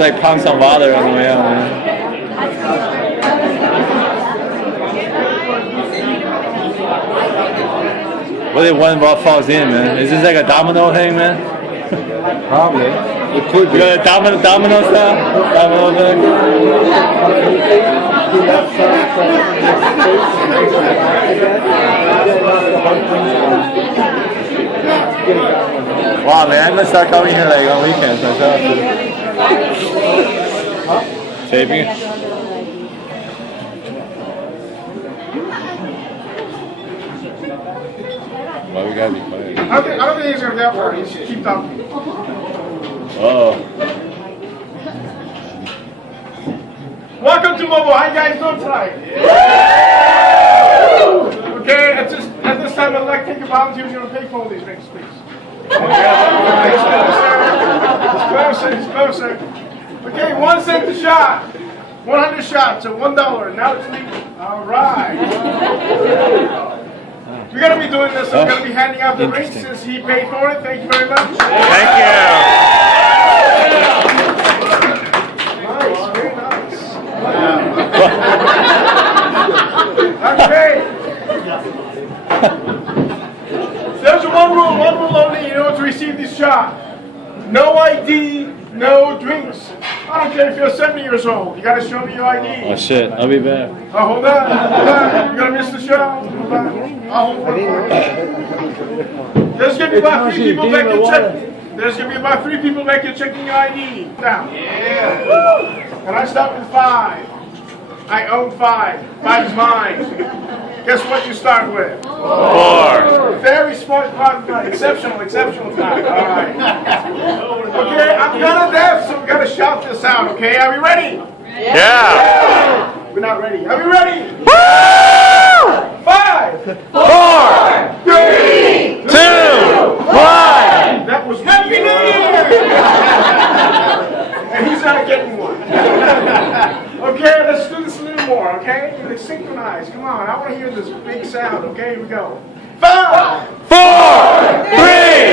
like pump some water on the way out, man. What if one ball falls in, man? Is this like a domino thing, man? Probably. It could be. You got a domino style? Domino thing? Wow, man, I'm gonna start coming here like on weekends myself. Taping it? Well, we gotta be quiet. I don't think he's gonna get for it. He should keep talking. Oh. Welcome to Mobo. How you guys doing tonight? Okay, at this time I'd like to take a volunteer who's gonna pay for all these drinks, please. It's closer. Okay, 1 cent a shot. 100 shots, so $1. Now it's legal. All right. We're going to be doing this, so we're going to be handing out the drinks since he paid for it. Thank you very much. Thank you. Nice, very nice. Okay. There's one rule only, to receive this shot. No ID, no drinks. I don't care if you're 70 years old. You got to show me your ID. Oh shit, I'll be back. Oh, hold on. You're going to miss the show. Hold on. I'll hold one for you. There's going to be about 3 people back here checking. There's going to be about 3 people back here checking your ID. Now. Yeah. And I start with 5. I own 5. 5 is mine. Guess what you start with? 4. Very smart partner. Exceptional tonight. All right. Okay, I'm kind of deaf, so we got to shout this out, okay? Are we ready? Yeah. We're not ready. Are we ready? Woo! 5, 4, 3, 2, 1. That was Happy New Year! And he's not getting one. Okay, let's do this a little more, okay? Let's synchronize. Come on, I want to hear this big sound, okay? Here we go. 5, 4, 3,